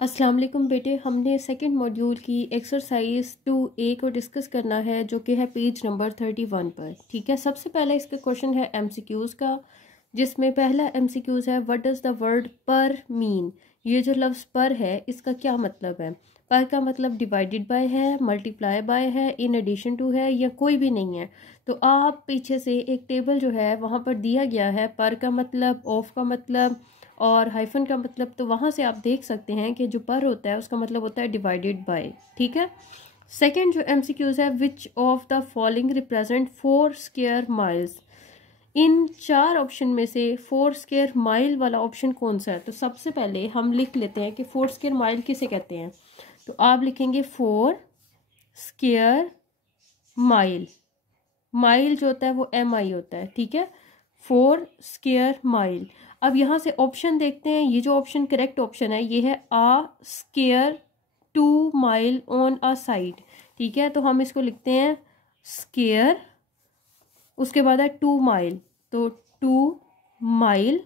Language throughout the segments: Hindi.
अस्सलाम वालेकुम बेटे, हमने सेकंड मॉड्यूल की एक्सरसाइज 2A को डिस्कस करना है जो कि है पेज नंबर 31 पर। ठीक है, सबसे पहले इसका क्वेश्चन है MCQs का, जिसमें पहला MCQs है व्हाट डज़ द वर्ड पर मीन। ये जो लफ्ज़ पर है इसका क्या मतलब है। पर का मतलब डिवाइडेड बाय है, मल्टीप्लाई बाय है, इन एडिशन टू है, या कोई भी नहीं है। तो आप पीछे से एक टेबल जो है वहाँ पर दिया गया है पर का मतलब, ऑफ का मतलब और हाइफन का मतलब। तो वहाँ से आप देख सकते हैं कि जो पर होता है उसका मतलब होता है डिवाइडेड बाय। ठीक है, सेकंड जो MCQs है which of the following represent 4 square miles. In 4 option में से 4 स्क्वायर माइल वाला ऑप्शन कौन सा है। तो सबसे पहले हम लिख लेते हैं कि 4 स्क्वायर माइल किसे कहते हैं। तो आप लिखेंगे 4 स्क्वायर माइल। माइल जो होता है वो MI होता है। ठीक है, 4 स्क्वायर माइल। अब यहाँ से ऑप्शन देखते हैं, ये जो ऑप्शन करेक्ट ऑप्शन है ये है a square 2 mile on a side. ठीक है, तो हम इसको लिखते हैं स्क्वायर, उसके बाद है 2 माइल, तो 2 माइल।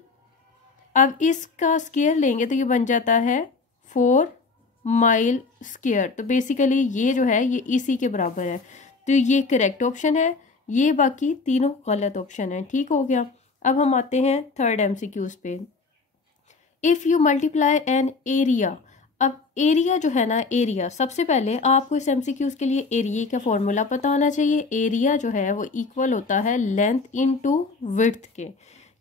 अब इसका स्क्वायर लेंगे तो ये बन जाता है 4 माइल स्क्वायर। तो बेसिकली ये जो है ये इसी के बराबर है, तो ये करेक्ट ऑप्शन है, ये बाकी तीनों गलत ऑप्शन है। ठीक हो गया। अब हम आते हैं थर्ड MCQs पे। If you multiply an area. अब एरिया जो है ना, एरिया सबसे पहले आपको इस MCQs के लिए एरिया का फॉर्मूला पता होना चाहिए। एरिया जो है वो इक्वल होता है लेंथ इनटू विड्थ के।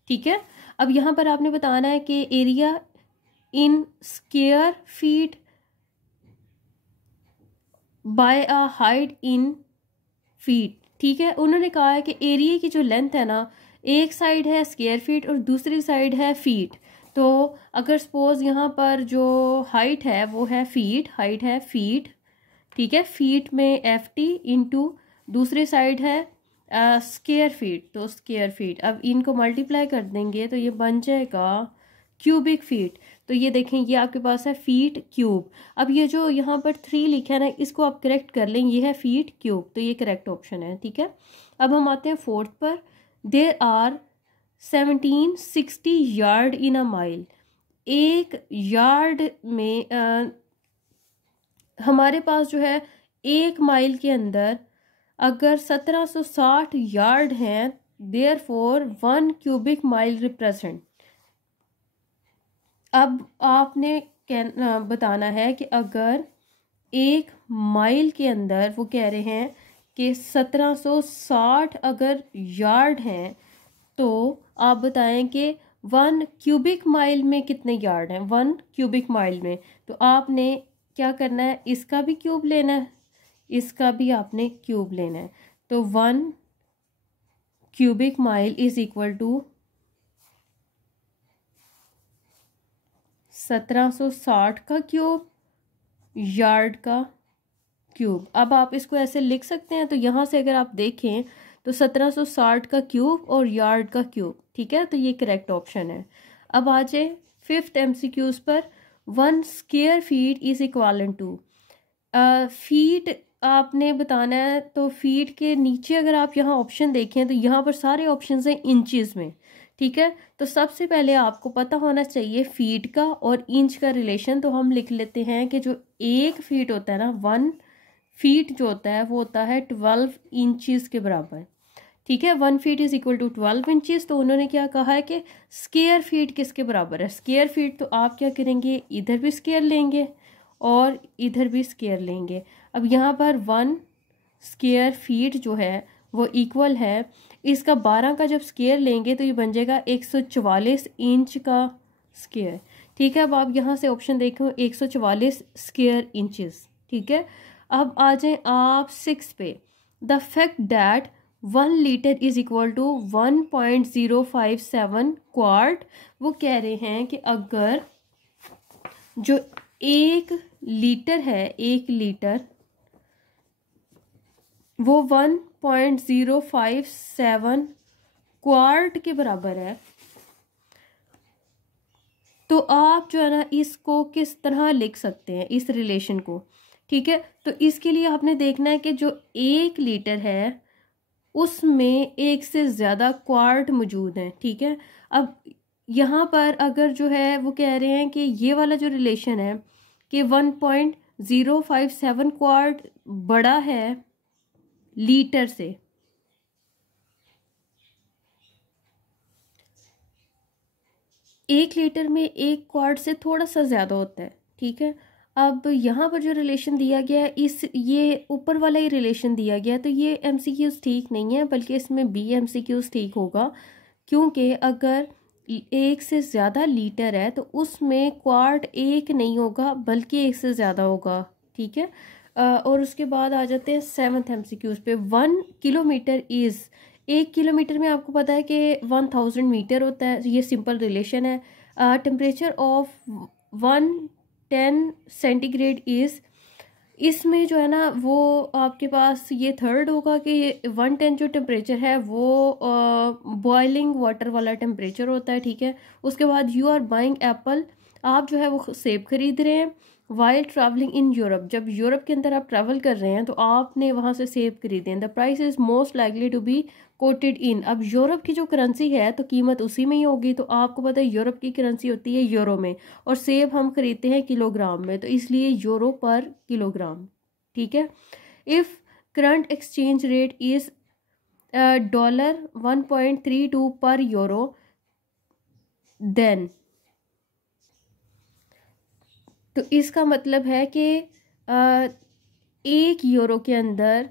ठीक है, अब यहाँ पर आपने बताना है कि area in square feet by a height in feet. ठीक है, उन्होंने कहा है कि एरिया की जो लेंथ है ना, एक साइड है स्क्वायर फीट और दूसरी साइड है फीट। तो अगर सपोज यहाँ पर जो हाइट है वो है फीट, हाइट है फीट। ठीक है, फीट में FT इंटू दूसरी साइड है स्क्वायर फीट, तो स्क्वायर फीट। अब इनको मल्टीप्लाई कर देंगे तो ये बन जाएगा क्यूबिक फीट। तो ये देखें, ये आपके पास है फीट क्यूब। अब ये जो यहाँ पर 3 लिखा है ना, इसको आप करेक्ट कर लें, ये है फीट क्यूब, तो ये करेक्ट ऑप्शन है। ठीक है, अब हम आते हैं फोर्थ पर। There are 1760 yard in a mile. एक यार्ड में हमारे पास जो है एक माइल के अंदर अगर 1760 यार्ड हैं, therefore 1 cubic mile represent. अब आपने बताना है कि अगर एक माइल के अंदर वो कह रहे हैं कि 1760 अगर यार्ड हैं, तो आप बताएं कि 1 क्यूबिक माइल में कितने यार्ड हैं। 1 क्यूबिक माइल में तो आपने क्या करना है, इसका भी क्यूब लेना है, इसका भी आपने क्यूब लेना है। तो 1 cubic mile is equal to 1760 का क्यूब, यार्ड का क्यूब। अब आप इसको ऐसे लिख सकते हैं। तो यहाँ से अगर आप देखें तो 1760 का क्यूब और यार्ड का क्यूब। ठीक है, तो ये करेक्ट ऑप्शन है। अब आ जाए फिफ्थ MCQs पर। 1 square feet is equivalent to, feet आपने बताना है। तो फीट के नीचे अगर आप यहाँ ऑप्शन देखें तो यहाँ पर सारे ऑप्शन हैं इंचेस में। ठीक है, तो सबसे पहले आपको पता होना चाहिए फीट का और इंच का रिलेशन। तो हम लिख लेते हैं कि जो 1 फीट होता है ना, 1 फीट जो होता है वो होता है 12 इंचेस के बराबर। ठीक है, 1 feet is equal to 12 inches. तो उन्होंने क्या कहा है कि स्क्वायर फीट किसके बराबर है। स्क्वायर फीट तो आप क्या करेंगे, इधर भी स्क्वायर लेंगे और इधर भी स्क्वायर लेंगे। अब यहाँ पर 1 स्क्वायर फीट जो है वो इक्वल है, इसका 12 का जब स्क्वायर लेंगे तो ये बन जाएगा 144 इंच का स्क्वायर। ठीक है, अब आप यहाँ से ऑप्शन देखो 144 स्क्वायर इंचेस। ठीक है, अब आ जाए आप 6 पे। The fact that 1 litre is equal to 1.057 quart. वो कह रहे हैं कि अगर जो 1 लीटर है, 1 लीटर वो 1.057 क्वार्ट के बराबर है, तो आप जो है ना इसको किस तरह लिख सकते हैं इस रिलेशन को। ठीक है, तो इसके लिए आपने देखना है कि जो 1 लीटर है उसमें 1 से ज़्यादा क्वार्ट मौजूद हैं। ठीक है, अब यहाँ पर अगर जो है वो कह रहे हैं कि ये वाला जो रिलेशन है कि 1.057 क्वार्ट बड़ा है लीटर से। एक लीटर में एक क्वार्ट से थोड़ा सा ज़्यादा होता है, ठीक है। अब यहाँ पर जो रिलेशन दिया गया है, ये ऊपर वाला ही रिलेशन दिया गया है, तो ये एमसीक्यूज़ ठीक नहीं है, बल्कि इसमें बी एमसीक्यूज़ ठीक होगा, क्योंकि अगर एक से ज़्यादा लीटर है तो उसमें क्वार्ट एक नहीं होगा बल्कि एक से ज़्यादा होगा, ठीक है। और उसके बाद आ जाते हैं 7th एमसीक्यूज़ पे। 1 किलोमीटर इज़, 1 किलोमीटर में आपको पता है कि 1000 मीटर होता है, ये सिंपल रिलेशन है। टेम्परेचर ऑफ 110 सेंटीग्रेड इज़, इसमें जो है ना वो आपके पास ये थर्ड होगा कि 110 जो टेम्परेचर है वो बॉइलिंग वाटर वाला टेम्परेचर होता है, ठीक है। उसके बाद यू आर बाइंग एप्पल, आप जो है वो सेब खरीद रहे हैं। वाइल ट्रैवलिंग इन यूरोप, जब यूरोप के अंदर आप ट्रैवल कर रहे हैं तो आपने वहाँ से सेब खरीदे हैं। The price is most likely to be quoted in, अब यूरोप की जो करेंसी है तो कीमत उसी में ही होगी, तो आपको पता है यूरोप की करेंसी होती है यूरो में, और सेब हम खरीदते हैं किलोग्राम में, तो इसलिए यूरो पर किलोग्राम, ठीक है। If current exchange rate is $1.32 पर यूरो, देन, तो इसका मतलब है कि 1 यूरो के अंदर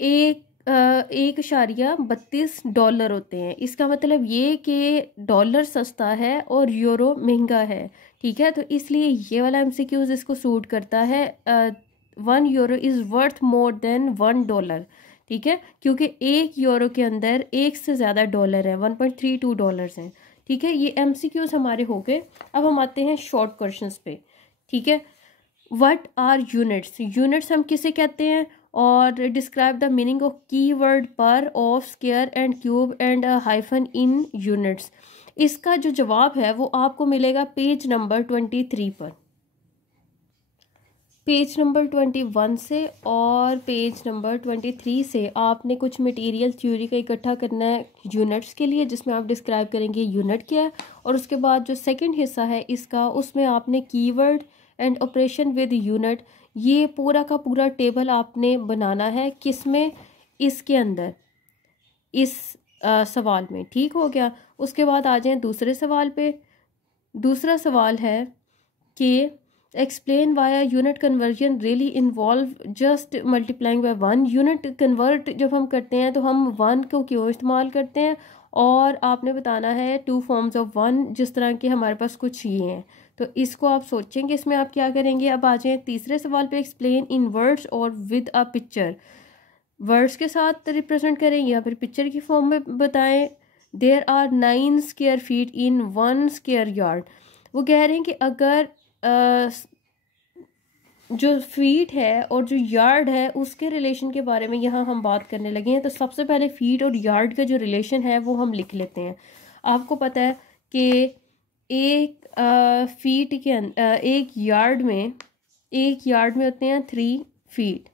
1.32 डॉलर होते हैं। इसका मतलब ये कि डॉलर सस्ता है और यूरो महंगा है, ठीक है। तो इसलिए ये वाला एमसीक्यूज इसको सूट करता है। 1 euro is worth more than $1, ठीक है, क्योंकि 1 यूरो के अंदर एक से ज़्यादा डॉलर है, 1.32 डॉलर्स हैं, ठीक है। ये एमसीक्यूज हमारे हो गए। अब हम आते हैं शॉर्ट क्वेश्चंस पे, ठीक है। व्हाट आर यूनिट्स, यूनिट्स हम किसे कहते हैं, और describe the meaning of keyword per, of, square and cube and hyphen in units. इसका जो जवाब है वो आपको मिलेगा पेज नंबर 23 पर, पेज नंबर 21 से और पेज नंबर 23 से आपने कुछ मटेरियल थ्योरी का इकट्ठा करना है यूनिट्स के लिए, जिसमें आप डिस्क्राइब करेंगे यूनिट क्या है, और उसके बाद जो सेकंड हिस्सा है इसका, उसमें आपने keyword and operation with unit, ये पूरा का पूरा टेबल आपने बनाना है, किसमें, इसके अंदर, इस सवाल में, ठीक हो गया। उसके बाद आ जाएं दूसरे सवाल पे। दूसरा सवाल है कि explain why unit conversion really involve just multiplying by 1। Unit convert जब हम करते हैं तो हम 1 को क्यों इस्तेमाल करते हैं, और आपने बताना है 2 फॉर्म्स ऑफ 1, जिस तरह के हमारे पास कुछ ये हैं, तो इसको आप सोचेंगे इसमें आप क्या करेंगे। अब आ जाए तीसरे सवाल पे। एक्सप्लेन इन वर्ड्स और विद अ पिक्चर, वर्ड्स के साथ रिप्रेजेंट करें या फिर पिक्चर की फॉर्म में बताएं। There are 9 square feet in 1 square yard, वो कह रहे हैं कि अगर जो फीट है और जो यार्ड है उसके रिलेशन के बारे में यहाँ हम बात करने लगे हैं। तो सबसे पहले फीट और यार्ड का जो रिलेशन है वो हम लिख लेते हैं। आपको पता है कि एक फीट के एक यार्ड में होते हैं 3 फीट।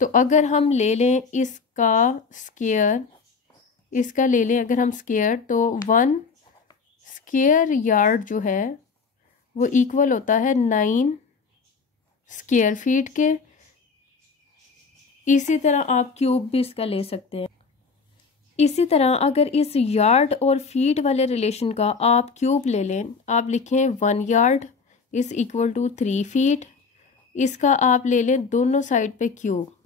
तो अगर हम ले लें इसका स्क्वायर, इसका ले लें अगर हम स्क्वायर, तो 1 स्क्वायर यार्ड जो है वो इक्वल होता है 9 स्क्वायर फीट के। इसी तरह आप क्यूब भी इसका ले सकते हैं। इसी तरह अगर इस यार्ड और फीट वाले रिलेशन का आप क्यूब ले लें, आप लिखें 1 yard is equal to 3 feet, इसका आप ले लें दोनों साइड पे क्यूब,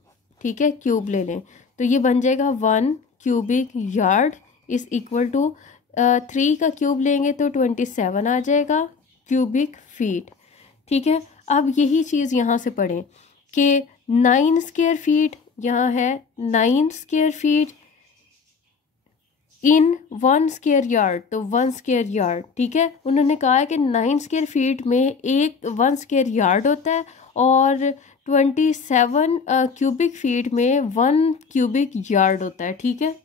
ठीक है, क्यूब ले लें, तो ये बन जाएगा 1 cubic yard is equal to 3 का क्यूब लेंगे तो 27 आ जाएगा क्यूबिक फीट, ठीक है। अब यही चीज़ यहाँ से पढ़ें कि 9 स्क्वायर फीट यहाँ है, 9 square feet in 1 square yard, तो 1 स्क्वायर यार्ड, ठीक है। उन्होंने कहा है कि 9 स्क्वायर फीट में एक 1 स्क्वायर यार्ड होता है और 27 क्यूबिक फीट में 1 क्यूबिक यार्ड होता है, ठीक है।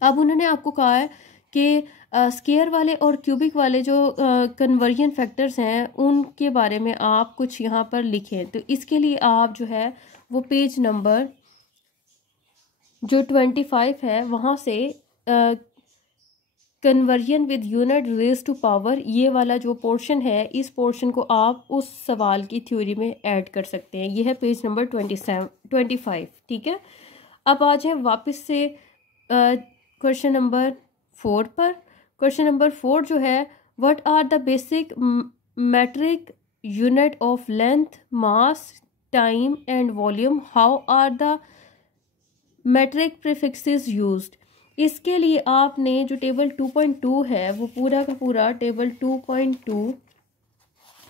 अब उन्होंने आपको कहा है कि स्क्वायर वाले और क्यूबिक वाले जो कन्वर्जन फैक्टर्स हैं उनके बारे में आप कुछ यहाँ पर लिखें। तो इसके लिए आप जो है वो पेज नंबर जो 25 है वहाँ से conversion with unit raise to power, ये वाला जो पोर्शन है, इस पोर्शन को आप उस सवाल की थ्योरी में ऐड कर सकते हैं। ये है पेज नंबर 25। ठीक है, अब आ जाए वापस से क्वेश्चन नंबर 4 पर। क्वेश्चन नंबर 4 जो है, what are the basic metric unit of length, mass, time and volume, how are the metric prefixes used. इसके लिए आपने जो टेबल 2.2 है वो पूरा का पूरा टेबल 2.2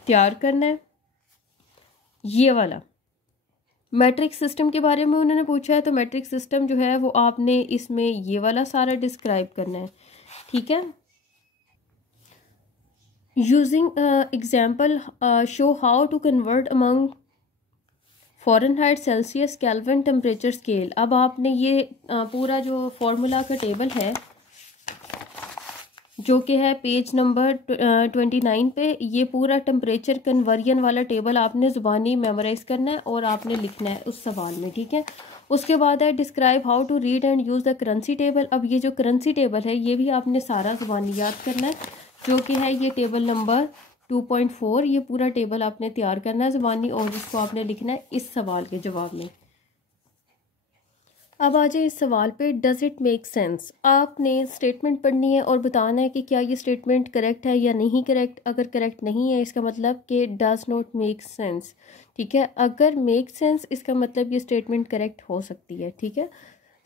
तैयार करना है। ये वाला मैट्रिक सिस्टम के बारे में उन्होंने पूछा है, तो मैट्रिक सिस्टम जो है वो आपने इसमें ये वाला सारा डिस्क्राइब करना है। ठीक है, using example show how to convert among Fahrenheit, Celsius, Kelvin temperature scale. अब आपने ये पूरा जो फॉर्मूला का टेबल है जो कि है पेज नंबर 29 पे, ये पूरा टेम्परेचर कन्वर्जन वाला टेबल आपने ज़ुबानी मेमोराइज करना है और आपने लिखना है उस सवाल में। ठीक है, उसके बाद है describe how to read and use the currency table. अब ये जो करेंसी टेबल है ये भी आपने सारा ज़ुबानी याद करना है, जो कि है ये टेबल नंबर 2.4। ये पूरा टेबल आपने तैयार करना है ज़ुबानी और इसको आपने लिखना है इस सवाल के जवाब में। अब आ जाए इस सवाल पे, डज़ इट मेक सेंस। आपने स्टेटमेंट पढ़नी है और बताना है कि क्या ये स्टेटमेंट करेक्ट है या नहीं करेक्ट। अगर करेक्ट नहीं है इसका मतलब कि डज़ नॉट मेक सेंस। ठीक है, अगर मेक सेंस इसका मतलब ये स्टेटमेंट करेक्ट हो सकती है। ठीक है,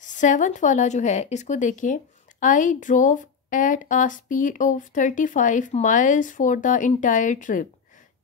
7th वाला जो है इसको देखें, I drove at a speed of 35 miles for the entire trip.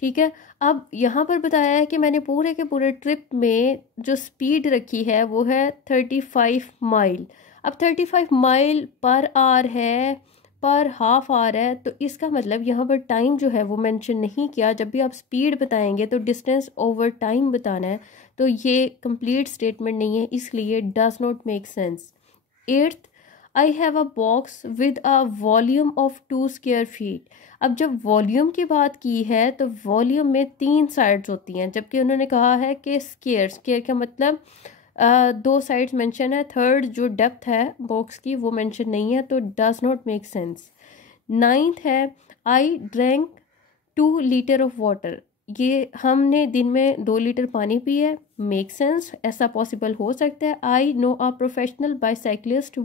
ठीक है, अब यहाँ पर बताया है कि मैंने पूरे के पूरे ट्रिप में जो स्पीड रखी है वो है 35 माइल। अब 35 माइल पर आवर है, पर हाफ आवर है, तो इसका मतलब यहाँ पर टाइम जो है वो मेंशन नहीं किया। जब भी आप स्पीड बताएंगे तो डिस्टेंस ओवर टाइम बताना है, तो ये कंप्लीट स्टेटमेंट नहीं है, इसलिए does not make sense. 8th, I have a box with a volume of 2 square feet. अब जब वॉल्यूम की बात की है तो वॉल्यूम में 3 साइड्स होती हैं, जबकि उन्होंने कहा है कि स्क्वायर का मतलब 2 साइड्स मेंशन है। 3rd जो डेप्थ है बॉक्स की वो मेंशन नहीं है, तो does not make sense. 9th है, I drank 2 litre of water. ये हमने दिन में 2 लीटर पानी पिया है, मेक सेंस, ऐसा पॉसिबल हो सकता है। आई नो अ प्रोफेशनल बाईसाइकिलिस्ट,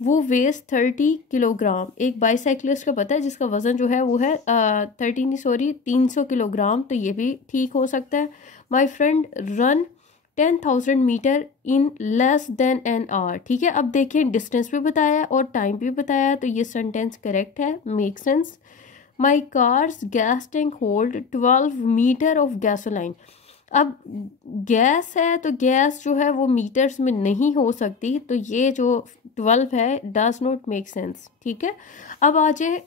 वो वेस्ट 30 किलोग्राम। एक बाईसाइकिलिस्ट का पता है जिसका वज़न जो है वो है 300 किलोग्राम, तो ये भी ठीक हो सकता है। My friend run 10,000 metre in less than an hour. ठीक है, अब देखिए डिस्टेंस भी बताया है और टाइम भी बताया है, तो ये सेंटेंस करेक्ट है, make sense. My car's gas tank hold 12 metre of gasoline. अब गैस है तो गैस जो है वो मीटर्स में नहीं हो सकती, तो ये जो 12 है डज नॉट मेक सेंस। ठीक है, अब आ जाए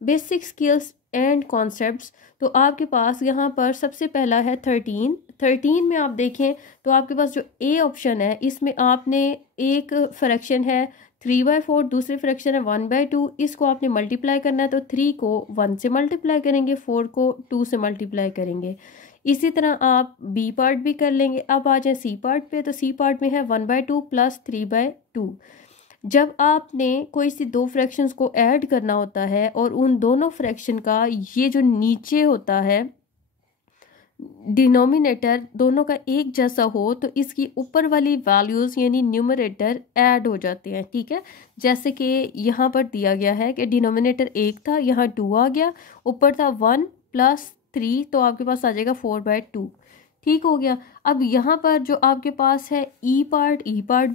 बेसिक स्किल्स एंड कॉन्सेप्ट्स। तो आपके पास यहाँ पर सबसे पहला है 13 में आप देखें तो आपके पास जो ए ऑप्शन है इसमें आपने एक फ्रैक्शन है 3/4, दूसरी फ्रैक्शन है 1/2, इसको आपने मल्टीप्लाई करना है, तो 3 को 1 से मल्टीप्लाई करेंगे, 4 को 2 से मल्टीप्लाई करेंगे। इसी तरह आप बी पार्ट भी कर लेंगे। अब आ जाए सी पार्ट पे, तो सी पार्ट में है 1/2 प्लस 3/2। जब आपने कोई सी 2 फ्रैक्शंस को ऐड करना होता है और उन दोनों फ्रैक्शन का ये जो नीचे होता है डिनोमिनेटर दोनों का एक जैसा हो, तो इसकी ऊपर वाली वैल्यूज़ यानी न्यूमरेटर ऐड हो जाते हैं। ठीक है, जैसे कि यहाँ पर दिया गया है कि डिनोमिनेटर 1 था, यहाँ 2 आ गया, ऊपर था 1 + 3, तो आपके पास आ जाएगा 4/2। ठीक हो गया। अब यहाँ पर जो आपके पास है ई पार्ट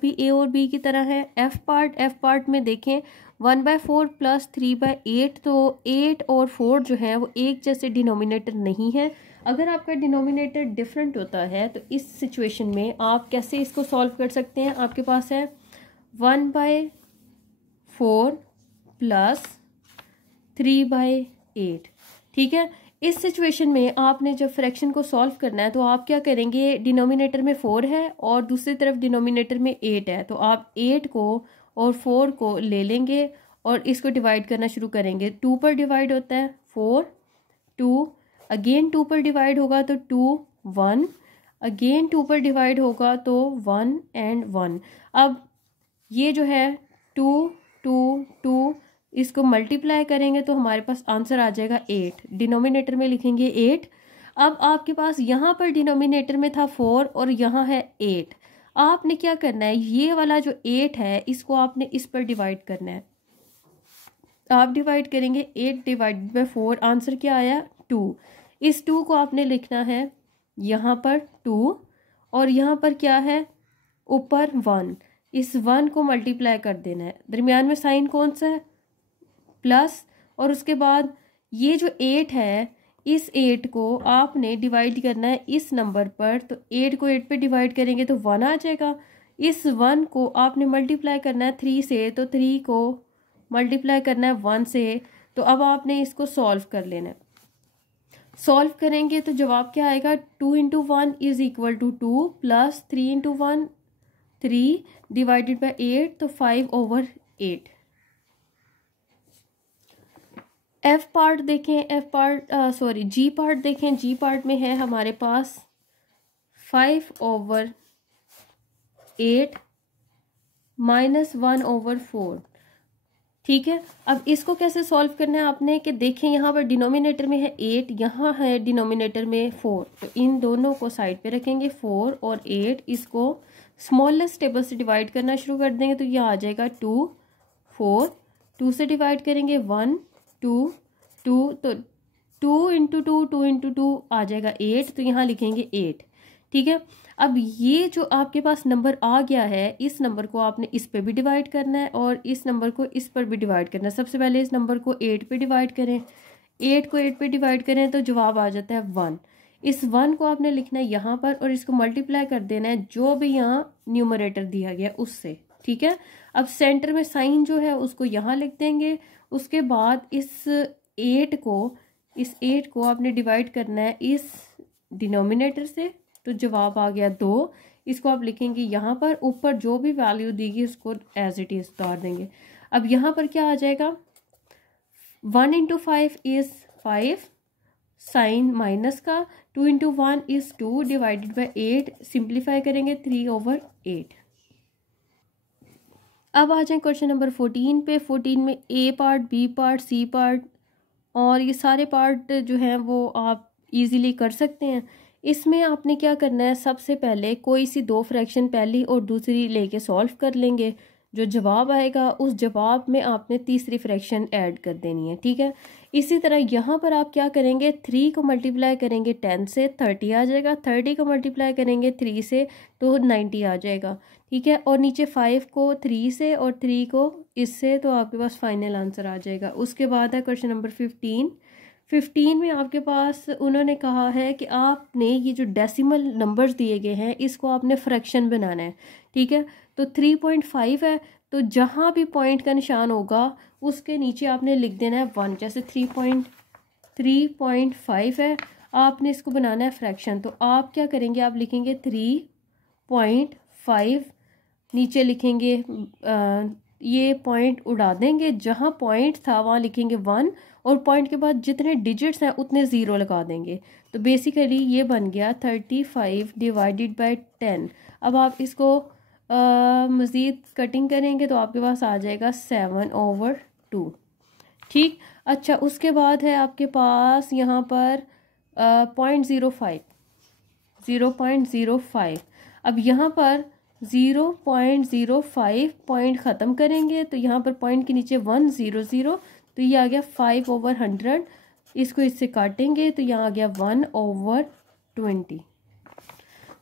भी ए और बी की तरह है। एफ पार्ट में देखें 1/4 + 3/8, तो 8 और 4 जो है वो एक जैसे डिनोमिनेटर नहीं है। अगर आपका डिनोमिनेटर डिफरेंट होता है तो इस सिचुएशन में आप कैसे इसको सॉल्व कर सकते हैं। आपके पास है 1/4 + 3/8। ठीक है, इस सिचुएशन में आपने जब फ्रैक्शन को सॉल्व करना है तो आप क्या करेंगे, डिनोमिनेटर में 4 है और दूसरी तरफ डिनोमिनेटर में 8 है, तो आप 8 को और 4 को ले लेंगे और इसको डिवाइड करना शुरू करेंगे। 2 पर डिवाइड होता है 4, 2 अगेन 2 पर डिवाइड होगा तो 2, 1 अगेन 2 पर डिवाइड होगा तो 1 एंड 1। अब ये जो है 2 2 2, इसको मल्टीप्लाई करेंगे तो हमारे पास आंसर आ जाएगा 8। डिनोमिनेटर में लिखेंगे 8। अब आपके पास यहाँ पर डिनोमिनेटर में था 4 और यहाँ है 8। आपने क्या करना है, ये वाला जो 8 है इसको आपने इस पर डिवाइड करना है। आप डिवाइड करेंगे 8 डिवाइडेड बाय 4, आंसर क्या आया 2। इस 2 को आपने लिखना है यहाँ पर 2 और यहाँ पर क्या है ऊपर 1। इस 1 को मल्टीप्लाई कर देना है, दरमियान में साइन कौन सा है प्लस, और उसके बाद ये जो 8 है इस 8 को आपने डिवाइड करना है इस नंबर पर, तो 8 को 8 पे डिवाइड करेंगे तो 1 आ जाएगा। इस 1 को आपने मल्टीप्लाई करना है 3 से, तो 3 को मल्टीप्लाई करना है 1 से। तो अब आपने इसको सॉल्व कर लेना है। सॉल्व करेंगे तो जवाब क्या आएगा, 2 into 1 is equal to 2 plus 3 into 1 3 divided by 8, तो 5/8। एफ पार्ट देखें, जी पार्ट देखें। जी पार्ट में है हमारे पास 5/8 माइनस 1/4। ठीक है, अब इसको कैसे सॉल्व करना है आपने कि देखें यहाँ पर डिनोमिनेटर में है 8, यहाँ है डिनोमिनेटर में 4, तो इन दोनों को साइड पे रखेंगे 4 और 8, इसको स्मॉलेस्ट टेबल से डिवाइड करना शुरू कर देंगे तो ये आ जाएगा 2 4, 2 से डिवाइड करेंगे 1 2 2, तो 2 इंटू 2 इंटू 2 आ जाएगा 8, तो यहाँ लिखेंगे 8। ठीक है, अब ये जो आपके पास नंबर आ गया है इस नंबर को आपने इस पे भी डिवाइड करना है और इस नंबर को इस पर भी डिवाइड करना है। सबसे पहले इस नंबर को 8 पे डिवाइड करें, 8 को 8 पे डिवाइड करें तो जवाब आ जाता है 1। इस 1 को आपने लिखना है यहाँ पर और इसको मल्टीप्लाई कर देना है जो भी यहाँ न्यूमरेटर दिया गया उससे। ठीक है, अब सेंटर में साइन जो है उसको यहाँ लिख देंगे। उसके बाद इस 8 को आपने डिवाइड करना है इस डिनोमिनेटर से, तो जवाब आ गया 2। इसको आप लिखेंगे यहाँ पर, ऊपर जो भी वैल्यू देगी उसको एज इट इज उतार देंगे। अब यहाँ पर क्या आ जाएगा, 1 इंटू 5 इज 5 साइन माइनस का, 2 into 1 is 2 divided by 8, simplify करेंगे 3/8। अब आ जाए क्वेश्चन नंबर 14 पे। 14 में A part, B part, C part और ये सारे पार्ट जो हैं वो आप इजीली कर सकते हैं। इसमें आपने क्या करना है, सबसे पहले कोई सी 2 फ्रैक्शन पहली और दूसरी लेके सॉल्व कर लेंगे। जो जवाब आएगा उस जवाब में आपने तीसरी फ्रैक्शन ऐड कर देनी है। ठीक है, इसी तरह यहाँ पर आप क्या करेंगे, 3 को मल्टीप्लाई करेंगे 10 से 30 आ जाएगा, 30 को मल्टीप्लाई करेंगे 3 से तो 90 आ जाएगा। ठीक है, और नीचे 5 को 3 से और 3 को इससे, तो आपके पास फाइनल आंसर आ जाएगा। उसके बाद है क्वेश्चन नंबर 15 में आपके पास उन्होंने कहा है कि आपने ये जो डेसिमल नंबर्स दिए गए हैं इसको आपने फ्रैक्शन बनाना है। ठीक है, तो 3.5 है, तो जहाँ भी पॉइंट का निशान होगा उसके नीचे आपने लिख देना है 1। जैसे 3.5 है, आपने इसको बनाना है फ्रैक्शन, तो आप क्या करेंगे, आप लिखेंगे 3.5, नीचे लिखेंगे ये पॉइंट उड़ा देंगे, जहाँ पॉइंट था वहाँ लिखेंगे 1 और पॉइंट के बाद जितने डिजिट्स हैं उतने 0 लगा देंगे। तो बेसिकली ये बन गया 35 डिवाइडेड बाय 10। अब आप इसको मज़ीद कटिंग करेंगे तो आपके पास आ जाएगा 7/2। ठीक, अच्छा उसके बाद है आपके पास यहाँ पर 0.05। अब यहाँ पर 0.05 पॉइंट ख़त्म करेंगे तो यहाँ पर पॉइंट के नीचे 100, तो ये आ गया 5/100। इसको इससे काटेंगे तो यहाँ आ गया 1/20।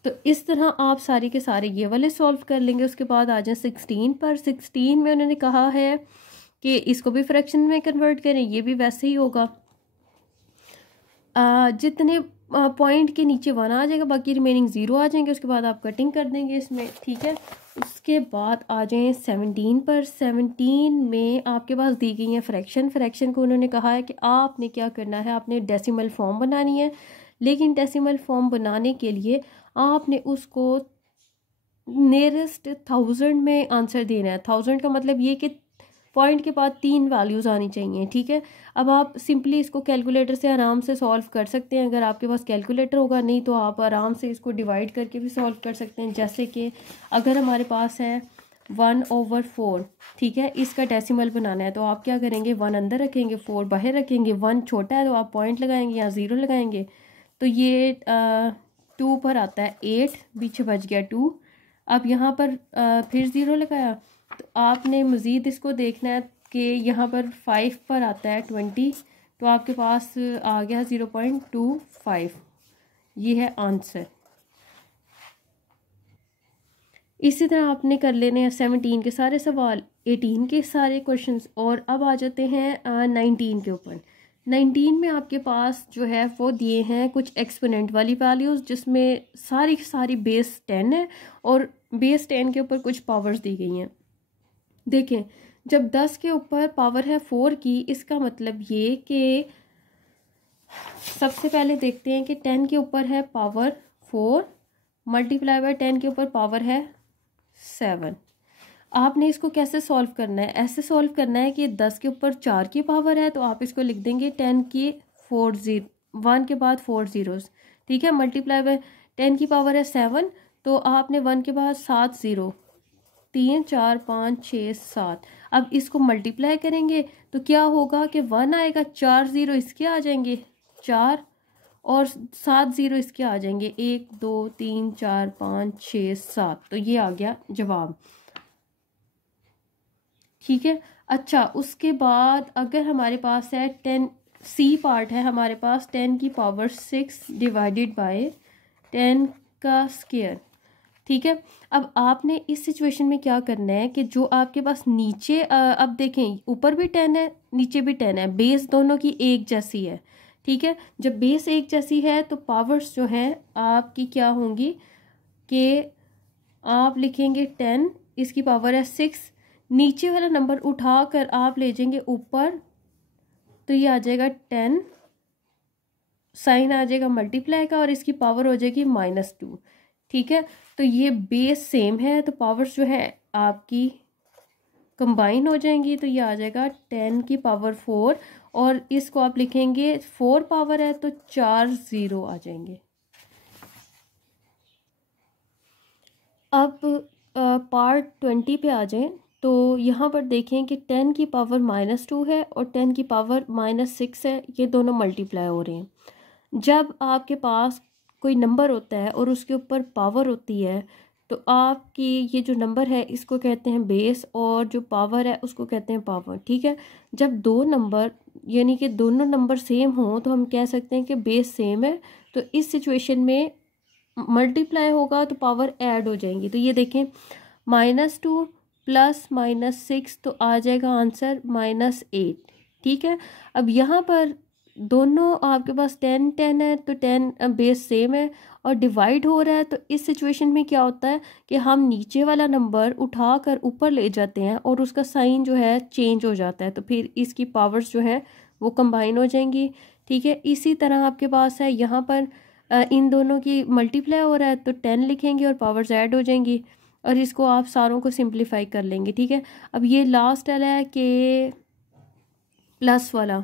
तो इस तरह आप सारे के सारे ये वाले सॉल्व कर लेंगे। उसके बाद आ जाए 16 पर। 16 में उन्होंने कहा है कि इसको भी फ्रैक्शन में कन्वर्ट करें, ये भी वैसे ही होगा। जितने पॉइंट के नीचे 1 आ जाएगा, बाकी रिमेनिंग 0 आ जाएंगे। उसके बाद आप कटिंग कर देंगे इसमें। ठीक है, उसके बाद आ जाएं 17 पर। 17 में आपके पास दी गई है फ्रैक्शन को उन्होंने कहा है कि आपने क्या करना है, आपने डेसिमल फॉर्म बनानी है, लेकिन डेसिमल फॉर्म बनाने के लिए आपने उसको नियरेस्ट 1000 में आंसर देना है। 1000 का मतलब ये कि पॉइंट के बाद 3 वैल्यूज़ आनी चाहिए। ठीक है, अब आप सिंपली इसको कैलकुलेटर से आराम से सॉल्व कर सकते हैं अगर आपके पास कैलकुलेटर होगा, नहीं तो आप आराम से इसको डिवाइड करके भी सॉल्व कर सकते हैं। जैसे कि अगर हमारे पास है 1/4, ठीक है। इसका डेसिमल बनाना है तो आप क्या करेंगे, 1 अंदर रखेंगे, 4 बाहर रखेंगे। 1 छोटा है तो आप पॉइंट लगाएंगे या 0 लगाएंगे। तो ये 2 पर आता है 8, पीछे बच गया 2। अब यहाँ पर फिर 0 लगाया तो आपने मज़ीद इसको देखना है कि यहाँ पर 5 पर आता है 20, तो आपके पास आ गया 0.25। ये है आंसर। इसी तरह आपने कर लेने हैं 17 के सारे सवाल, 18 के सारे क्वेश्चंस। और अब आ जाते हैं 19 के ऊपर। 19 में आपके पास जो है वो दिए हैं कुछ एक्सपोनेंट वाली वैल्यूज़, जिसमें सारी सारी बेस 10 है और बेस 10 के ऊपर कुछ पावर्स दी गई हैं। देखें, जब 10 के ऊपर पावर है 4 की, इसका मतलब ये कि सबसे पहले देखते हैं कि 10 के ऊपर है पावर 4 मल्टीप्लाई बाय 10 के ऊपर पावर है 7। आपने इसको कैसे सॉल्व करना है, ऐसे सॉल्व करना है कि 10 के ऊपर 4 की पावर है तो आप इसको लिख देंगे 10 की 1 के बाद 4 जीरोस, ठीक है। मल्टीप्लाई बाय 10 की पावर है 7, तो आपने 1 के बाद 7 0, 3 4 5 6 7। अब इसको मल्टीप्लाई करेंगे तो क्या होगा कि 1 आएगा, 4 0 इसके आ जाएंगे 4, और 7 0 इसके आ जाएंगे 1 2 3 4 5 6 7। तो ये आ गया जवाब, ठीक है। अच्छा, उसके बाद अगर हमारे पास है 10 सी पार्ट है हमारे पास 10 की पावर 6 डिवाइडेड बाय 10 का स्क्वायर, ठीक है। अब आपने इस सिचुएशन में क्या करना है कि जो आपके पास नीचे अब देखें ऊपर भी 10 है नीचे भी 10 है, बेस दोनों की एक जैसी है, ठीक है। जब बेस एक जैसी है तो पावर्स जो है आपकी क्या होंगी कि आप लिखेंगे 10, इसकी पावर है 6, नीचे वाला नंबर उठाकर आप ले जाएंगे ऊपर, तो ये आ जाएगा 10, साइन आ जाएगा मल्टीप्लाई का और इसकी पावर हो जाएगी -2, ठीक है। तो ये बेस सेम है तो पावर्स जो है आपकी कंबाइन हो जाएंगी, तो ये आ जाएगा 10 की पावर 4 और इसको आप लिखेंगे 4 पावर है तो 4 0 आ जाएंगे। अब पार्ट 20 पे आ जाएं तो यहाँ पर देखें कि 10 की पावर -2 है और 10 की पावर -6 है, ये दोनों मल्टीप्लाई हो रहे हैं। जब आपके पास कोई नंबर होता है और उसके ऊपर पावर होती है तो आपकी ये जो नंबर है इसको कहते हैं बेस और जो पावर है उसको कहते हैं पावर, ठीक है। जब दो नंबर यानी कि दोनों नंबर सेम हो तो हम कह सकते हैं कि बेस सेम है, तो इस सिचुएशन में मल्टीप्लाई होगा तो पावर ऐड हो जाएंगी। तो ये देखें -2 प्लस -6 तो आ जाएगा आंसर -8, ठीक है। अब यहाँ पर दोनों आपके पास 10 10 है तो 10 बेस सेम है और डिवाइड हो रहा है, तो इस सिचुएशन में क्या होता है कि हम नीचे वाला नंबर उठाकर ऊपर ले जाते हैं और उसका साइन जो है चेंज हो जाता है, तो फिर इसकी पावर्स जो है वो कंबाइन हो जाएंगी, ठीक है। इसी तरह आपके पास है यहाँ पर इन दोनों की मल्टीप्लाई हो रहा है तो 10 लिखेंगे और पावर्स ऐड हो जाएंगी और इसको आप सारों को सिंप्लीफाई कर लेंगे, ठीक है। अब ये लास्ट वाला है कि प्लस वाला,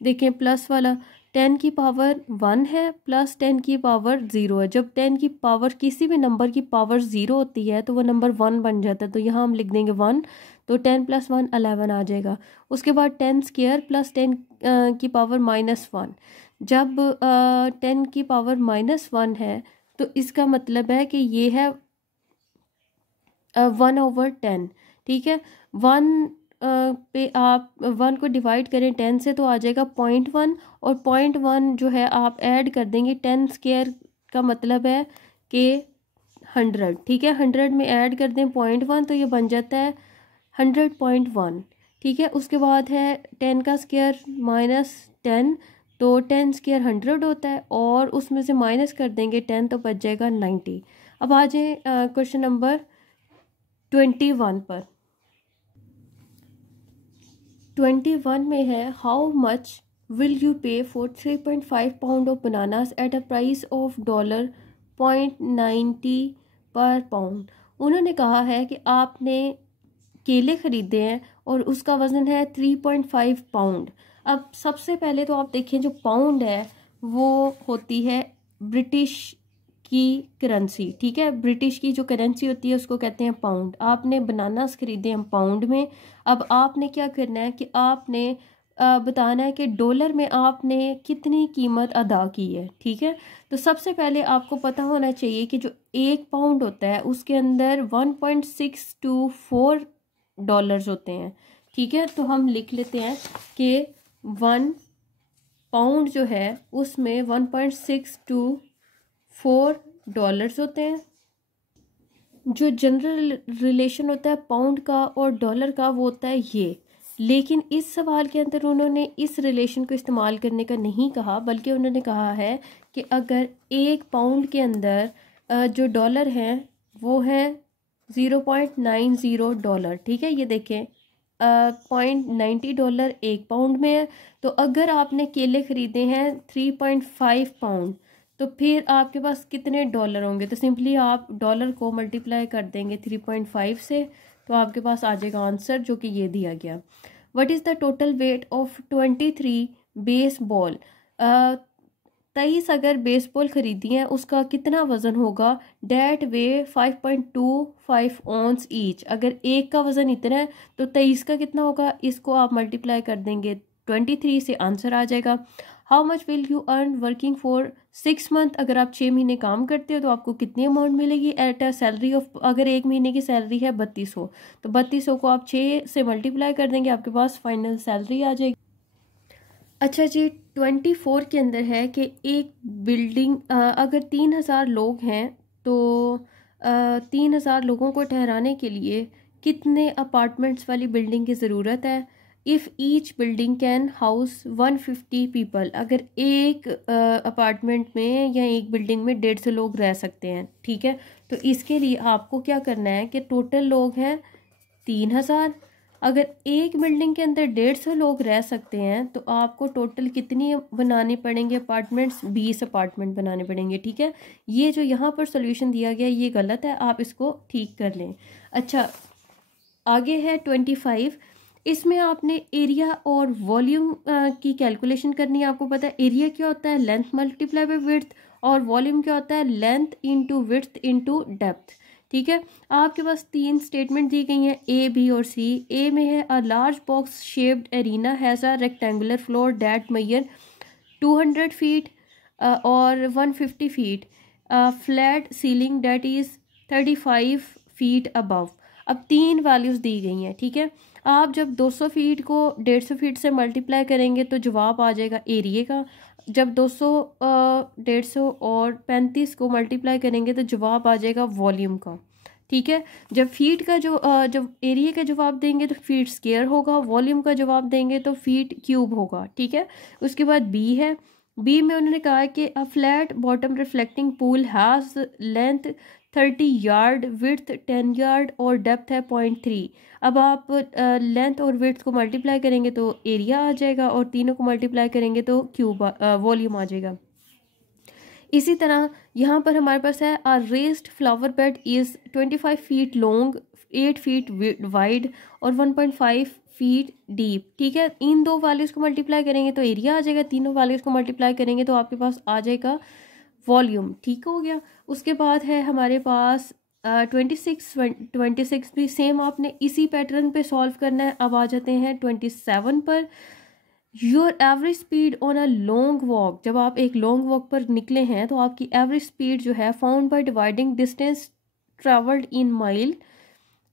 देखें प्लस वाला 10 की पावर 1 है प्लस 10 की पावर 0 है। जब 10 की पावर किसी भी नंबर की पावर 0 होती है तो वो नंबर 1 बन जाता है, तो यहाँ हम लिख देंगे 1, तो 10 + 1 11 आ जाएगा। उसके बाद 10 स्क्वायर प्लस 10 की पावर -1, जब 10 की पावर -1 है तो इसका मतलब है कि ये है 1/10, ठीक है। 1 पे आप 1 को डिवाइड करें 10 से तो आ जाएगा 0.1 और 0.1 जो है आप ऐड कर देंगे 10 स्क्वायर का मतलब है कि 100, ठीक है। 100 में ऐड कर दें 0.1 तो ये बन जाता है 100.1, ठीक है। उसके बाद है 10 का स्क्वायर -10, तो 10 स्क्वायर 100 होता है और उसमें से माइनस कर देंगे 10 तो बच जाएगा 90। अब आ जाए क्वेश्चन नंबर 21 पर। 21 में है हाउ मच विल यू पे for 3.5 pound of bananas at a price of $0.90 पर पाउंड। उन्होंने कहा है कि आपने केले ख़रीदे हैं और उसका वज़न है 3.5 पाउंड। अब सबसे पहले तो आप देखें जो पाउंड है वो होती है ब्रिटिश की करेंसी, ठीक है। ब्रिटिश की जो करेंसी होती है उसको कहते हैं पाउंड। आपने बनानास खरीदे हैं पाउंड में। अब आपने क्या करना है कि आपने बताना है कि डॉलर में आपने कितनी कीमत अदा की है, ठीक है। तो सबसे पहले आपको पता होना चाहिए कि जो एक पाउंड होता है उसके अंदर 1.624 डॉलर्स होते हैं, ठीक है। तो हम लिख लेते हैं कि 1 पाउंड जो है उसमें 1.624 डॉलर्स होते हैं। जो जनरल रिलेशन होता है पाउंड का और डॉलर का वो होता है ये। लेकिन इस सवाल के अंदर उन्होंने इस रिलेशन को इस्तेमाल करने का नहीं कहा, बल्कि उन्होंने कहा है कि अगर एक पाउंड के अंदर जो डॉलर हैं वो है 0.90 डॉलर, ठीक है। ये देखें 0.90 डॉलर एक पाउंड में है। तो अगर आपने केले खरीदे हैं 3.5 पाउंड, तो फिर आपके पास कितने डॉलर होंगे? तो सिंपली आप डॉलर को मल्टीप्लाई कर देंगे 3.5 से, तो आपके पास आ जाएगा आंसर जो कि ये दिया गया। What is the total weight of 23 baseball? 23 अगर बेसबॉल खरीदी हैं उसका कितना वज़न होगा? That weigh 5.25 ounce each. अगर एक का वज़न इतना है तो 23 का कितना होगा? इसको आप मल्टीप्लाई कर देंगे 23 से, आंसर आ जाएगा। How much will you earn working for 6 month? अगर आप 6 महीने काम करते हो तो आपको कितनी अमाउंट मिलेगी एट अ सैलरी ऑफ, अगर एक महीने की सैलरी है 3200, तो 3200 को आप 6 से मल्टीप्लाई कर देंगे, आपके पास फाइनल सैलरी आ जाएगी। अच्छा जी, 24 के अंदर है कि एक बिल्डिंग अगर 3000 लोग हैं तो 3000 लोगों को ठहराने के लिए कितने अपार्टमेंट्स वाली बिल्डिंग की ज़रूरत है? If each building can house 150 people. अगर एक अपार्टमेंट में या एक बिल्डिंग में 150 लोग रह सकते हैं, ठीक है। तो इसके लिए आपको क्या करना है कि टोटल लोग हैं 3000। अगर एक बिल्डिंग के अंदर 150 लोग रह सकते हैं तो आपको टोटल कितनी बनाने पड़ेंगे अपार्टमेंट्स? 20 अपार्टमेंट बनाने पड़ेंगे, ठीक है। ये जो यहाँ पर सोल्यूशन दिया गया ये गलत है, आप इसको ठीक कर लें। अच्छा, आगे है 25। इसमें आपने एरिया और वॉल्यूम की कैलकुलेशन करनी है। आपको पता है एरिया क्या होता है? लेंथ मल्टीप्लाई बाय विड्थ, और वॉल्यूम क्या होता है? Length into width into depth, ठीक है। आपके पास 3 स्टेटमेंट दी गई हैं, ए, बी और सी। ए में है a large box shaped arena has a rectangular floor that measure 200 feet और 150 feet, flat ceiling that is 35 feet above. अब 3 वैल्यूज़ दी गई हैं, ठीक है। आप जब 200 फीट को 150 फीट से मल्टीप्लाई करेंगे तो जवाब आ जाएगा एरिया का। जब 200 150 और 35 को मल्टीप्लाई करेंगे तो जवाब आ जाएगा वॉल्यूम का, ठीक है। जब फीट का जब एरिया का जवाब देंगे तो फीट स्क्वायर होगा, वॉल्यूम का जवाब देंगे तो फीट क्यूब होगा, ठीक है। उसके बाद बी है। बी में उन्होंने कहा है कि a flat bottom reflecting pool has length 30 yard, width 10 yard और डेप्थ है 0.3। अब आप लेंथ और विड्थ को मल्टीप्लाई करेंगे तो एरिया आ जाएगा, और तीनों को मल्टीप्लाई करेंगे तो क्यूब वॉल्यूम आ जाएगा। इसी तरह यहाँ पर हमारे पास है a raised flower bed is 25 feet long, 8 feet wide और 1.5 फीट डीप, ठीक है। इन दो वैल्यूज़ को मल्टीप्लाई करेंगे तो एरिया आ जाएगा, तीनों वैल्यूज़ को मल्टीप्लाई करेंगे तो आपके पास आ जाएगा वॉल्यूम, ठीक हो गया। उसके बाद है हमारे पास 26 भी सेम आपने इसी पैटर्न पे सॉल्व करना है। अब आ जाते हैं 27 पर। Your average speed on a long walk, जब आप एक लॉन्ग वॉक पर निकले हैं तो आपकी एवरेज स्पीड जो है found by dividing distance travelled in mile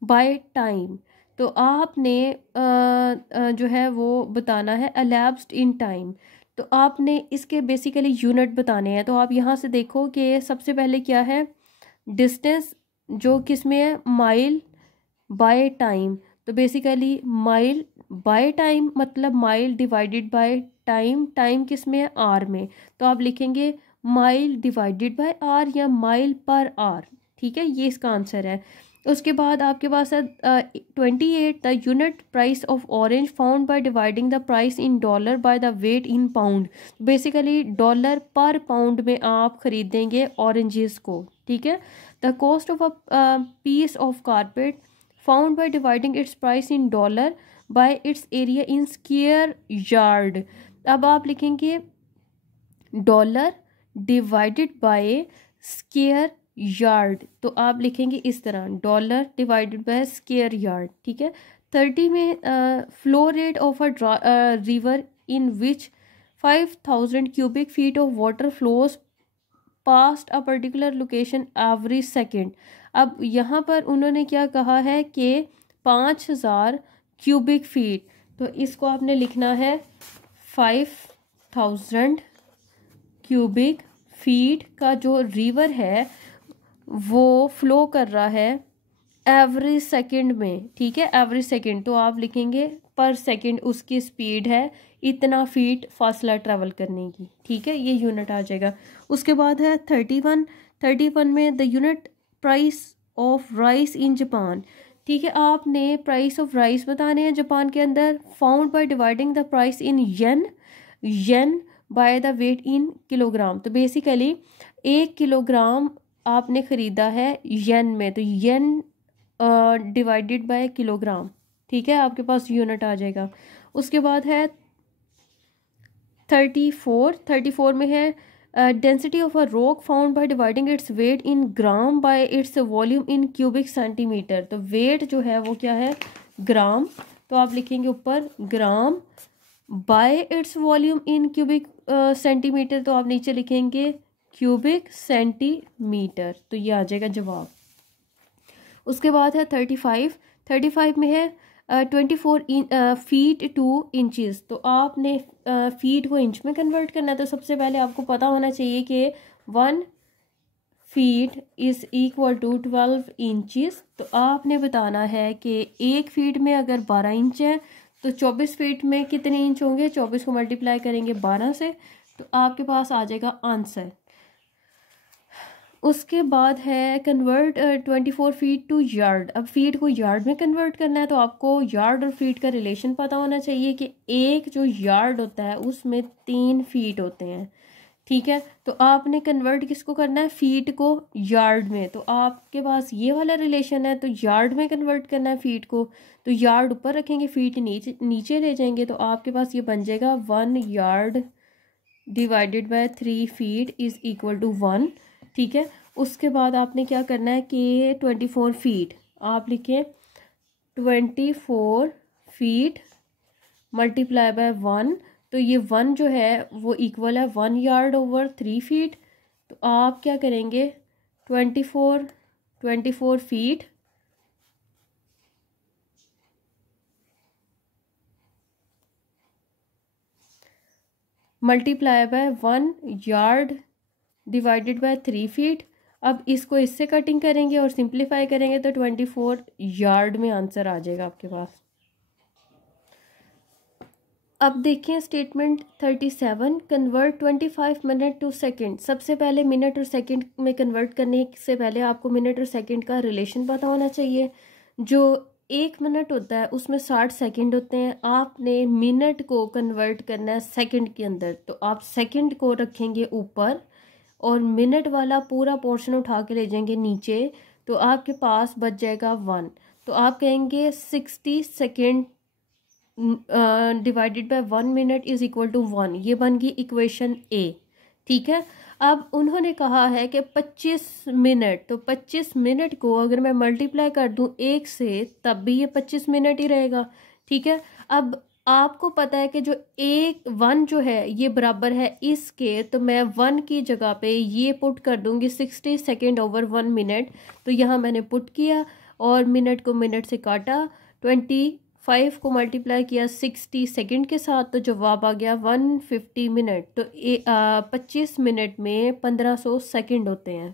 by time. तो आपने जो है वो बताना है elapsed इन टाइम। तो आपने इसके बेसिकली यूनिट बताने हैं। तो आप यहाँ से देखो कि सबसे पहले क्या है, डिस्टेंस जो किस में है, माइल बाय टाइम। तो बेसिकली माइल बाय टाइम मतलब mile divided by time, time किस में है, आर में। तो आप लिखेंगे माइल डिवाइडेड बाय आर या माइल पर आर, ठीक है। ये इसका आंसर है। उसके बाद आपके पास है 28 the unit price of orange found by dividing the price in dollar by the weight in pound. Basically dollar पर पाउंड में आप खरीदेंगे ऑरेंजेस को, ठीक है। The cost of a piece of carpet found by dividing its price in dollar by its area in square yard. अब आप लिखेंगे dollar divided by square yard, तो आप लिखेंगे इस तरह dollar divided by square yard, ठीक है। 30 में flow rate of a river in which 5000 cubic feet of water flows past a particular location every second. अब यहाँ पर उन्होंने क्या कहा है कि 5000 क्यूबिक फीट, तो इसको आपने लिखना है 5000 क्यूबिक फीट का जो रिवर है वो फ्लो कर रहा है एवरी सेकंड में, ठीक है, एवरी सेकंड, तो आप लिखेंगे पर सेकंड उसकी स्पीड है इतना फीट फासला ट्रैवल करने की, ठीक है, ये यूनिट आ जाएगा। उसके बाद है 31 में the unit price of rice in Japan, ठीक है, आपने प्राइस ऑफ राइस बताने हैं जापान के अंदर, found by dividing the price in yen by the weight in kilogram. तो बेसिकली 1 किलोग्राम आपने ख़रीदा है येन में, तो येन डिवाइडेड बाय किलोग्राम, ठीक है, आपके पास यूनिट आ जाएगा। उसके बाद है 34 में है density of a rock found by dividing its weight in gram bye its volume in cubic centimetre. तो वेट जो है वो क्या है, ग्राम, तो आप लिखेंगे ऊपर ग्राम बाय इट्स वॉल्यूम इन क्यूबिक सेंटीमीटर, तो आप नीचे लिखेंगे क्यूबिक सेंटीमीटर, तो ये आ जाएगा जवाब। उसके बाद है 35 में है 24 फीट टू इंचज़, तो आपने फीट को इंच में कन्वर्ट करना है। तो सबसे पहले आपको पता होना चाहिए कि 1 feet is equal to 12 inches, तो आपने बताना है कि 1 फीट में अगर 12 इंच है तो 24 फीट में कितने इंच होंगे, 24 को मल्टीप्लाई करेंगे 12 से, तो आपके पास आ जाएगा आंसर। उसके बाद है कन्वर्ट 24 फीट टू यार्ड। अब फीट को यार्ड में कन्वर्ट करना है तो आपको यार्ड और फीट का रिलेशन पता होना चाहिए कि एक जो यार्ड होता है उसमें 3 फीट होते हैं, ठीक है। तो आपने कन्वर्ट किसको करना है, फीट को यार्ड में, तो आपके पास ये वाला रिलेशन है, तो यार्ड में कन्वर्ट करना है फीट को, तो यार्ड ऊपर रखेंगे, फीट नीचे ले जाएंगे, तो आपके पास ये बन जाएगा 1 yard divided by 3 feet is equal to 1, ठीक है। उसके बाद आपने क्या करना है कि 24 फीट आप लिखें 24 फीट मल्टीप्लाई बाय 1, तो ये 1 जो है वो इक्वल है 1 यार्ड ओवर 3 फीट, तो आप क्या करेंगे 24 feet multiply by 1 yard divided by 3 feet. अब इसको इससे कटिंग करेंगे और सिंप्लीफाई करेंगे तो 24 यार्ड में आंसर आ जाएगा आपके पास। अब देखिए statement 37, convert 25 minute to second. सबसे पहले मिनट और सेकंड में कन्वर्ट करने से पहले आपको मिनट और सेकंड का रिलेशन पता होना चाहिए। जो 1 मिनट होता है उसमें 60 सेकंड होते हैं, आपने मिनट को कन्वर्ट करना है सेकंड के अंदर, तो आप सेकंड को रखेंगे ऊपर और मिनट वाला पूरा पोर्शन उठा के ले जाएंगे नीचे, तो आपके पास बच जाएगा 1, तो आप कहेंगे 60 second divided by 1 minute is equal to 1, ये बन गई इक्वेशन ए, ठीक है। अब उन्होंने कहा है कि 25 मिनट, तो 25 मिनट को अगर मैं मल्टीप्लाई कर दूं 1 से तब भी ये 25 मिनट ही रहेगा, ठीक है। अब आपको पता है कि जो 1 जो है ये बराबर है इसके, तो मैं 1 की जगह पे ये पुट कर दूंगी 60 सेकेंड ओवर 1 मिनट, तो यहाँ मैंने पुट किया और मिनट को मिनट से काटा, 25 को मल्टीप्लाई किया 60 सेकेंड के साथ, तो जवाब आ गया 150 मिनट। तो 25 मिनट में 1500 सेकेंड होते हैं।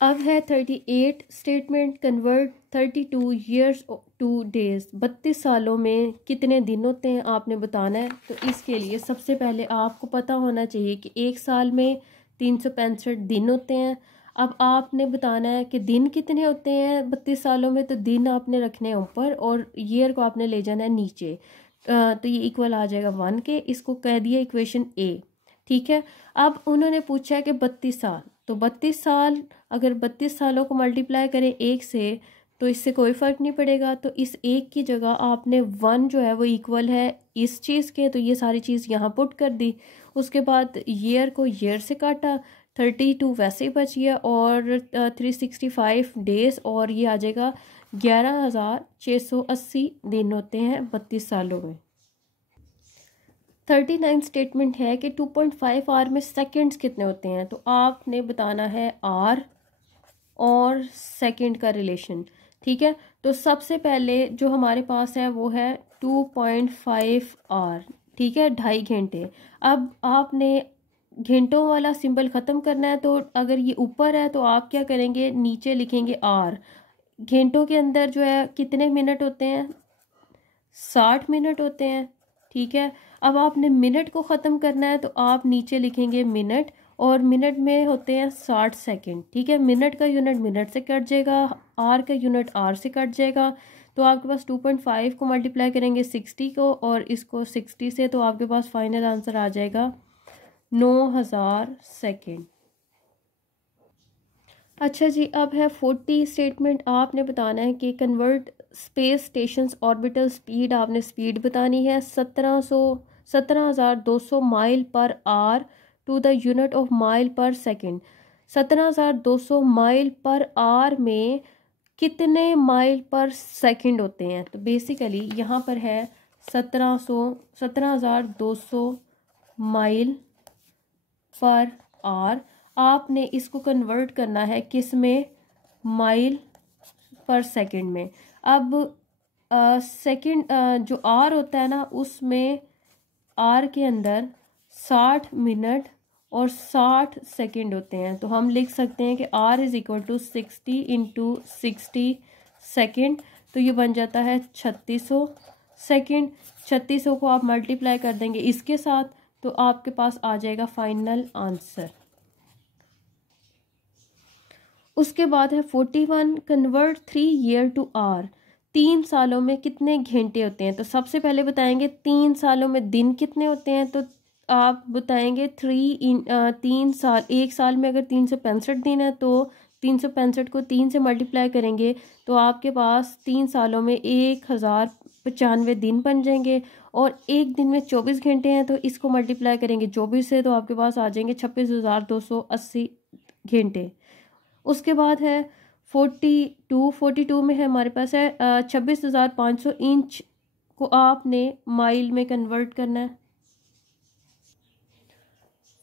अब है 38 statement, convert 32 years two days. 32 सालों में कितने दिन होते हैं आपने बताना है। तो इसके लिए सबसे पहले आपको पता होना चाहिए कि 1 साल में 365 दिन होते हैं। अब आपने बताना है कि दिन कितने होते हैं 32 सालों में, तो दिन आपने रखने हैं ऊपर और ईयर को आपने ले जाना है नीचे, तो ये इक्वल आ जाएगा 1 के, इसको कह दिया इक्वेशन ए, ठीक है। अब उन्होंने पूछा है कि 32 साल, तो 32 साल अगर 32 सालों को मल्टीप्लाई करें 1 से तो इससे कोई फ़र्क नहीं पड़ेगा, तो इस 1 की जगह आपने 1 जो है वो इक्वल है इस चीज़ के, तो ये सारी चीज़ यहाँ पुट कर दी। उसके बाद ईयर को ईयर से काटा, 32 वैसे ही बच गया और 365 डेज़ और ये आ जाएगा 11,680 दिन होते हैं 32 सालों में। 39 स्टेटमेंट है कि 2.5 आवर में सेकंड्स कितने होते हैं, तो आपने बताना है आर और सेकंड का रिलेशन। ठीक है, तो सबसे पहले जो हमारे पास है वो है 2.5 आवर, ठीक है, 2.5 घंटे। अब आपने घंटों वाला सिंबल ख़त्म करना है, तो अगर ये ऊपर है तो आप क्या करेंगे, नीचे लिखेंगे आर। घंटों के अंदर जो है कितने मिनट होते हैं, 60 मिनट होते हैं। ठीक है, अब आपने मिनट को ख़त्म करना है तो आप नीचे लिखेंगे मिनट, और मिनट में होते हैं 60 सेकंड। ठीक है, मिनट का यूनिट मिनट से कट जाएगा, आर का यूनिट आर से कट जाएगा। तो आपके पास 2.5 को मल्टीप्लाई करेंगे 60 को और इसको 60 से, तो आपके पास फाइनल आंसर आ जाएगा 9,000 सेकंड। अच्छा जी, अब है 40 स्टेटमेंट। आपने बताना है कि convert space station orbital speed, आपने स्पीड बतानी है 17,200 mile per hour to the unit of mile per second. 17,200 mile per hour में कितने माइल पर सेकंड होते हैं, तो बेसिकली यहाँ पर है 17,200 माइल पर आवर। आपने इसको कन्वर्ट करना है किस में, माइल पर सेकंड में। अब सेकंड जो आर होता है ना, उसमें आर के अंदर 60 मिनट और 60 सेकंड होते हैं, तो हम लिख सकते हैं कि hour is equal to 60 into 60 seconds, तो ये बन जाता है 3600 सेकेंड। 3600 को आप मल्टीप्लाई कर देंगे इसके साथ, तो आपके पास आ जाएगा फाइनल आंसर। उसके बाद है 41, कन्वर्ट 3 ईयर टू आवर। 3 सालों में कितने घंटे होते हैं, तो सबसे पहले बताएंगे 3 सालों में दिन कितने होते हैं, तो आप बताएंगे 3 साल, एक साल में अगर 365 दिन है तो 365 को 3 से मल्टीप्लाई करेंगे तो आपके पास 3 सालों में 1,095 दिन बन जाएंगे। और एक दिन में 24 घंटे हैं, तो इसको मल्टीप्लाई करेंगे 24 से, तो आपके पास आ जाएंगे 26,280 घंटे। उसके बाद है 42 में है हमारे पास है 26,500 इंच को आपने माइल में कन्वर्ट करना है।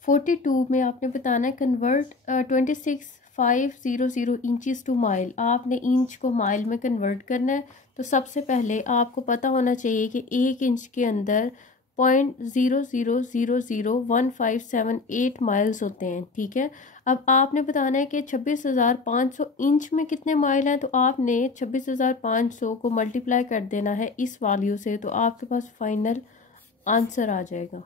42 में आपने बताना है कन्वर्ट 26,500 इंचज़ टू माइल। आपने इंच को माइल में कन्वर्ट करना है, तो सबसे पहले आपको पता होना चाहिए कि 1 इंच के अंदर 0.00001578 माइल्स होते हैं। ठीक है, अब आपने बताना है कि 26,500 इंच में कितने माइल हैं, तो आपने 26,500 को मल्टीप्लाई कर देना है इस वैल्यू से, तो आपके पास फाइनल आंसर आ जाएगा।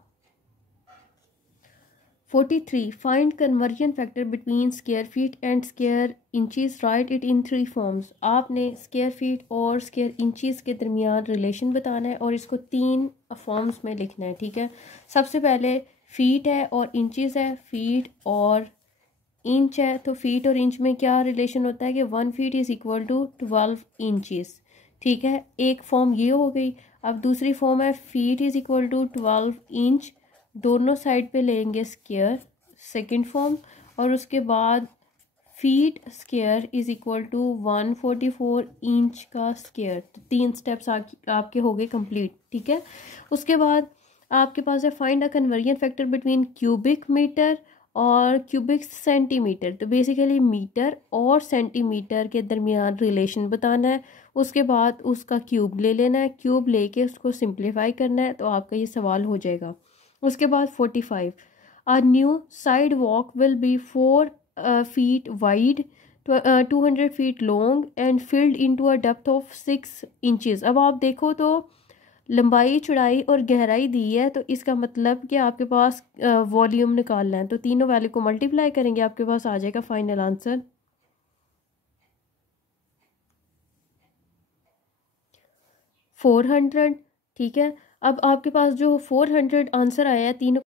43, find conversion factor between square feet and square inches, right it in 3 forms. आपने स्क्वायर फीट और स्क्वायर इंचज़ के दरमियान रिलेशन बताना है और इसको 3 फॉर्म्स में लिखना है। ठीक है, सबसे पहले फीट है और इंचज़ है, फीट और इंच है, तो फीट और इंच में क्या रिलेशन होता है कि 1 feet is equal to 12 inches. ठीक है, एक फॉर्म ये हो गई। अब दूसरी फॉर्म है feet is equal to 12 inch, दोनों साइड पे लेंगे स्क्वायर, सेकंड फॉर्म। और उसके बाद feet square is equal to 144 inch का स्क्वायर। तो 3 स्टेप्स आपके हो गए कंप्लीट। ठीक है, उसके बाद आपके पास है find a conversion factor between cubic metre और क्यूबिक सेंटीमीटर। तो बेसिकली मीटर और सेंटीमीटर के दरमियान रिलेशन बताना है। उसके बाद उसका क्यूब ले लेना है, क्यूब लेके उसको सिंप्लीफाई करना है, तो आपका ये सवाल हो जाएगा। उसके बाद 45, a new side walk will be 4 feet wide, 200 feet long and filled into a depth of 6 inches। अब आप देखो तो लंबाई, चौड़ाई और गहराई दी है, तो इसका मतलब कि आपके पास वॉल्यूम निकालना है, तो तीनों वैल्यू को मल्टीप्लाई करेंगे, आपके पास आ जाएगा फाइनल आंसर 400। ठीक है, अब आपके पास जो 400 आंसर आया है तीनों